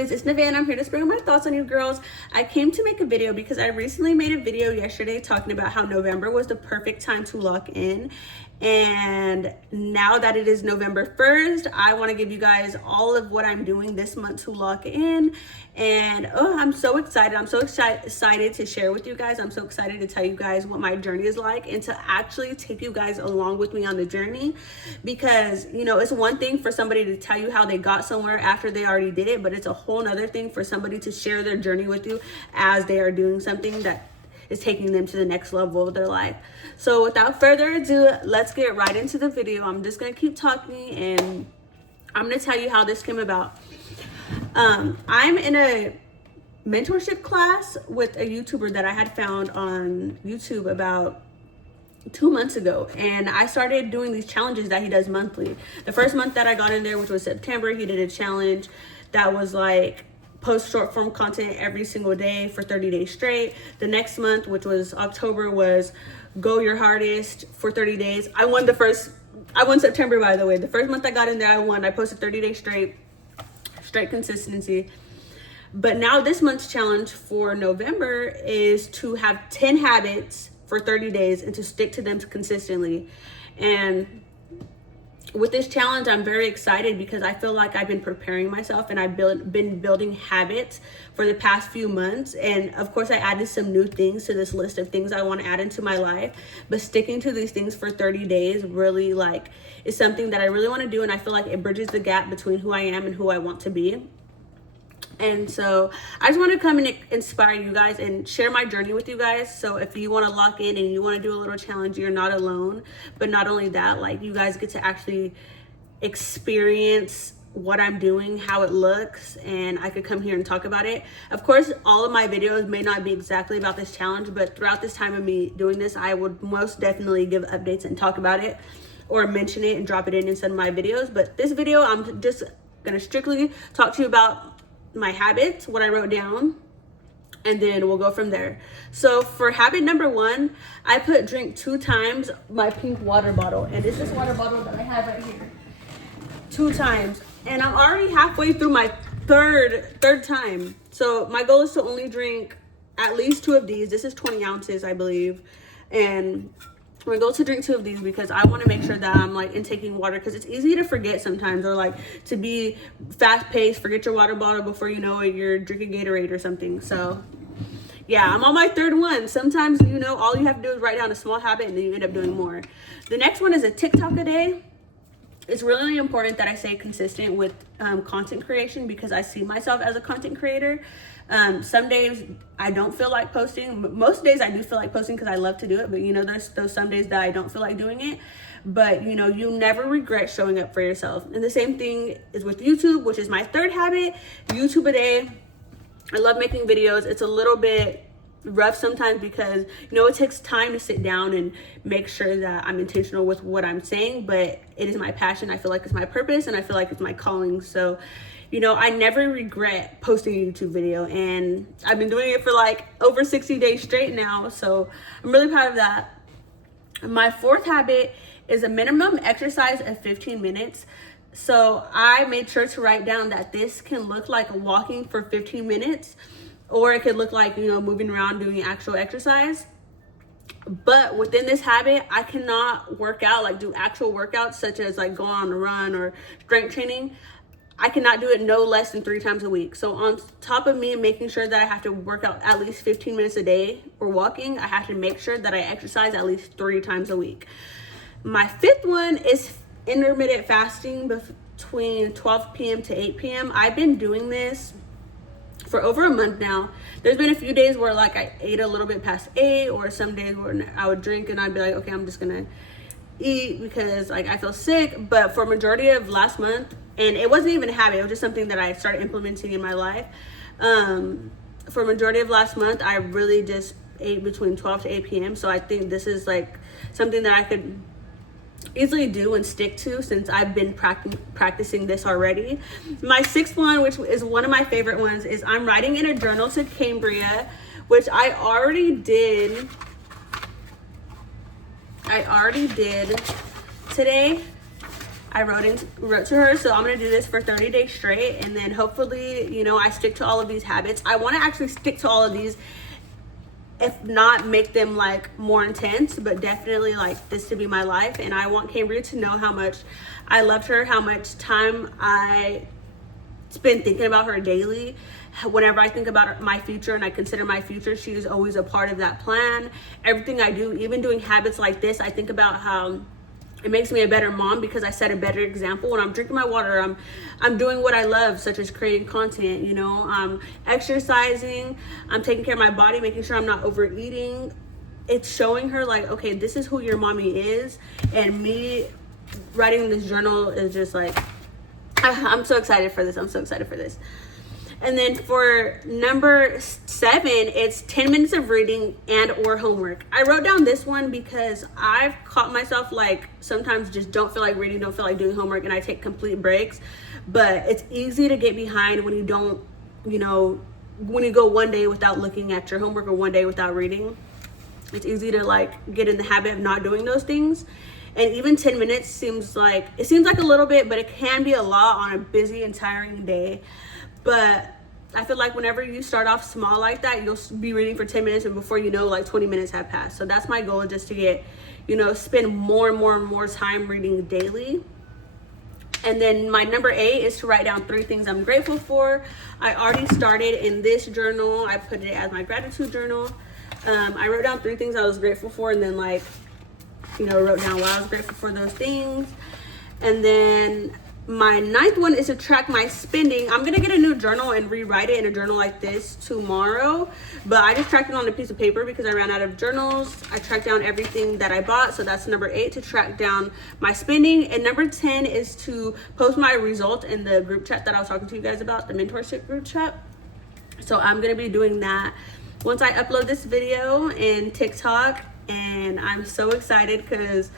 It's Nevaeh and I'm here to sprinkle my thoughts on you girls. I came to make a video because I recently made a video yesterday talking about how November was the perfect time to lock in. And now that it is November 1st, I want to give you guys all of what I'm doing this month to lock in. And I'm so excited. I'm so excited to share with you guys. I'm so excited to tell you guys what my journey is like and to actually take you guys along with me on the journey. Because, you know, it's one thing for somebody to tell you how they got somewhere after they already did it, but it's a whole nother thing for somebody to share their journey with you as they are doing something that is taking them to the next level of their life. So without further ado, let's get right into the video. I'm just gonna keep talking and I'm gonna tell you how this came about. I'm in a mentorship class with a YouTuber that I had found on YouTube about 2 months ago, and I started doing these challenges that he does monthly. The first month that I got in there, which was September, he did a challenge that was like post short form content every single day for 30 days straight. The next month, which was October, was go your hardest for 30 days. I won September, by the way. The first month I got in there, I won. I posted 30 days straight consistency. But now this month's challenge for November is to have 10 habits for 30 days and to stick to them consistently. And with this challenge, I'm very excited because I feel like I've been preparing myself and I've been building habits for the past few months. And of course, I added some new things to this list of things I want to add into my life. But sticking to these things for 30 days really is something that I really want to do. And I feel like it bridges the gap between who I am and who I want to be. And so I just want to come and inspire you guys and share my journey with you guys. So if you want to lock in and you want to do a little challenge, you're not alone. But not only that, like, you guys get to actually experience what I'm doing, how it looks, and I could come here and talk about it. Of course, all of my videos may not be exactly about this challenge, but throughout this time of me doing this, I would most definitely give updates and talk about it or mention it and drop it in some of my videos. But this video, I'm just going to strictly talk to you about my habits, what I wrote down, and then we'll go from there. So for habit number 1, I put drink 2 times my pink water bottle, and it's this water bottle that I have right here. 2 times, and I'm already halfway through my third time. So my goal is to only drink at least 2 of these. This is 20 ounces, I believe, and my goal to drink 2 of these because I want to make sure that I'm intaking water, because it's easy to forget sometimes, or to be fast paced, forget your water bottle before you know it, you're drinking Gatorade or something. So yeah, I'm on my 3rd one. Sometimes, you know, all you have to do is write down a small habit and then you end up doing more. The next one is a TikTok a day. It's really important that I stay consistent with content creation because I see myself as a content creator. Some days I don't feel like posting. Most days I do feel like posting because I love to do it. But, you know, there's those some days that I don't feel like doing it. But, you know, you never regret showing up for yourself. And the same thing is with YouTube, which is my 3rd habit. YouTube a day. I love making videos. It's a little bit rough sometimes because, you know, it takes time to sit down and make sure that I'm intentional with what I'm saying, but it is my passion. I feel like it's my purpose and I feel like it's my calling. So, you know, I never regret posting a YouTube video, and I've been doing it for over 60 days straight now. So I'm really proud of that. My 4th habit is a minimum exercise of 15 minutes. So I made sure to write down that this can look like walking for 15 minutes, or it could look like, you know, moving around doing actual exercise. But within this habit, I cannot work out, do actual workouts such as go on a run or strength training. I cannot do it no less than 3 times a week. So on top of me making sure that I have to work out at least 15 minutes a day or walking, I have to make sure that I exercise at least 3 times a week. My 5th one is intermittent fasting between 12 p.m. to 8 p.m. I've been doing this for over a month now. There's been a few days where I ate a little bit past 8, or some days where I would drink and I'd be like, okay, I'm just gonna eat because I feel sick. But for majority of last month, and it wasn't even a habit, it was just something that I started implementing in my life. For majority of last month, I really just ate between 12 to 8 p.m. So I think this is something that I could easily do and stick to since I've been practicing this already. My 6th one, which is one of my favorite ones, is I'm writing in a journal to Cambria, which I already did today. I wrote to her, so I'm gonna do this for 30 days straight, and then hopefully, you know, I stick to all of these habits. I want to actually stick to all of these, if not make them like more intense, but definitely like this to be my life. And I want Cambria to know how much I loved her, how much time I spend thinking about her daily. Whenever I think about my future and I consider my future, she is always a part of that plan. Everything I do, even doing habits like this, I think about how it makes me a better mom because I set a better example. When I'm drinking my water, I'm doing what I love, such as creating content, you know, I'm exercising, I'm taking care of my body, making sure I'm not overeating. It's showing her like, okay, this is who your mommy is. And me writing this journal is just like, I'm so excited for this. I'm so excited for this. And then for number 7, it's 10 minutes of reading and or homework. I wrote down this one because I've caught myself like sometimes just don't feel like reading, don't feel like doing homework, and I take complete breaks. But it's easy to get behind when you don't, you know, when you go one day without looking at your homework or one day without reading. It's easy to like get in the habit of not doing those things. And even 10 minutes seems like a little bit, but it can be a lot on a busy and tiring day. But I feel like whenever you start off small like that, you'll be reading for 10 minutes, and before you know, like 20 minutes have passed. So that's my goal, just to get, you know, spend more and more time reading daily. And then my number 8 is to write down 3 things I'm grateful for. I already started in this journal. I put it as my gratitude journal. I wrote down 3 things I was grateful for, and then like, you know, wrote down why I was grateful for those things. And then my 9th one is to track my spending. I'm gonna get a new journal and rewrite it in a journal like this tomorrow, but I just tracked it on a piece of paper because I ran out of journals. I tracked down everything that I bought, so that's number 8, to track down my spending. And number 10 is to post my result in the group chat that I was talking to you guys about, the mentorship group chat. So I'm gonna be doing that once I upload this video in TikTok, and I'm so excited because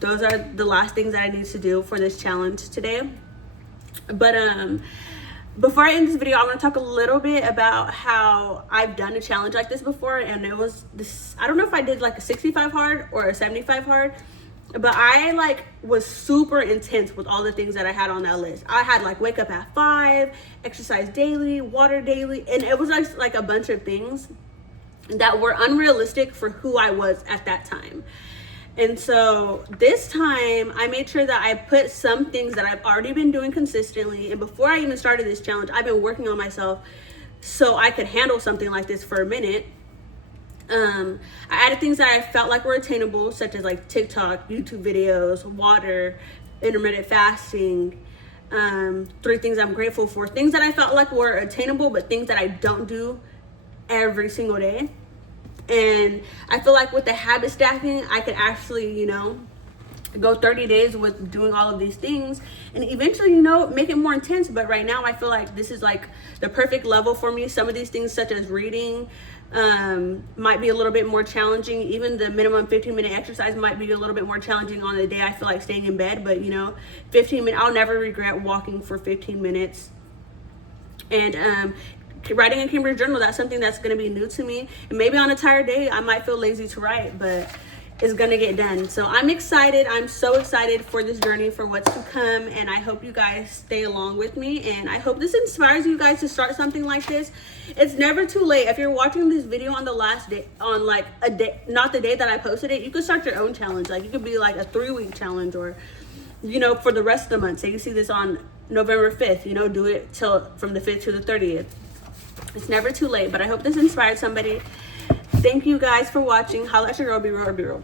those are the last things that I need to do for this challenge today. But before I end this video, I want to talk a little bit about how I've done a challenge like this before. And it was this, I don't know if I did like a 65 hard or a 75 hard, but I like was super intense with all the things that I had on that list. I had like wake up at 5, exercise daily, water daily, and it was like a bunch of things that were unrealistic for who I was at that time. And so this time I made sure that I put some things that I've already been doing consistently. And before I even started this challenge, I've been working on myself so I could handle something like this for a minute. I added things that I felt like were attainable, such as like TikTok, YouTube videos, water, intermittent fasting, 3 things I'm grateful for, things that I felt like were attainable, but things that I don't do every single day. And I feel like with the habit stacking, I could actually, you know, go 30 days with doing all of these things and eventually, you know, make it more intense. But right now I feel like this is like the perfect level for me. Some of these things, such as reading, might be a little bit more challenging. Even the minimum 15-minute exercise might be a little bit more challenging on the day I feel like staying in bed. But, you know, 15 minutes, I'll never regret walking for 15 minutes. And writing in Cambria journal, that's something that's going to be new to me. And maybe on a tired day I might feel lazy to write, but it's going to get done. So I'm excited. I'm so excited for this journey, for what's to come, and I hope you guys stay along with me, and I hope this inspires you guys to start something like this. It's never too late. If you're watching this video on the last day, on like a day, not the day that I posted it, you could start your own challenge. Like, it could be like a 3-week challenge, or, you know, for the rest of the month. Say you see this on November 5th, you know, do it till from the 5th to the 30th. It's never too late. But I hope this inspired somebody. Thank you guys for watching. Holla at your girl, be real or be real.